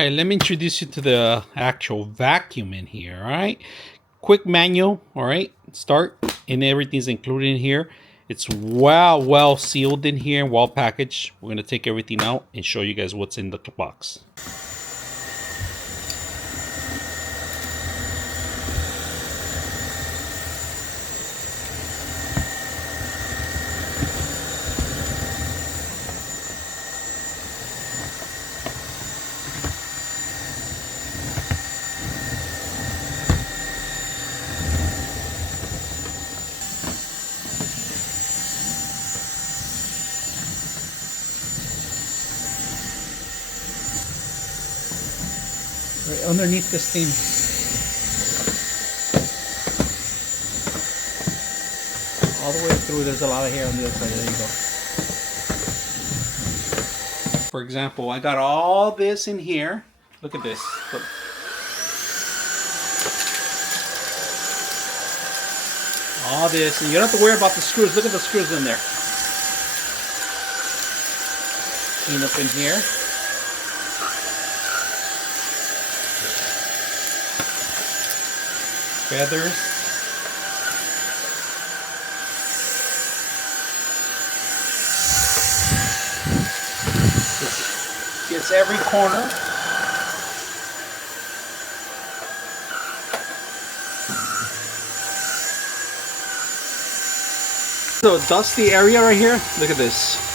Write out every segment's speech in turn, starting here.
Alright, let me introduce you to the actual vacuum in here, alright? Quick manual, alright? Start, and everything's included in here. It's well sealed in here, well packaged. We're going to take everything out and show you guys what's in the box. Right underneath this thing. All the way through, there's a lot of hair on the other side. There you go. For example, I got all this in here. Look at this. Look. All this, and you don't have to worry about the screws. Look at the screws in there. Clean up in here. Feathers. This gets every corner. So dusty area right here. Look at this.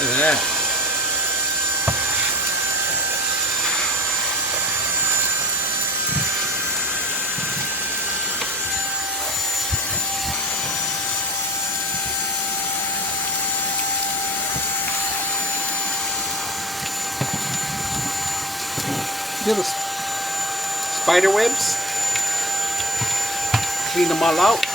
Look at that. Little spider webs. Clean them all out.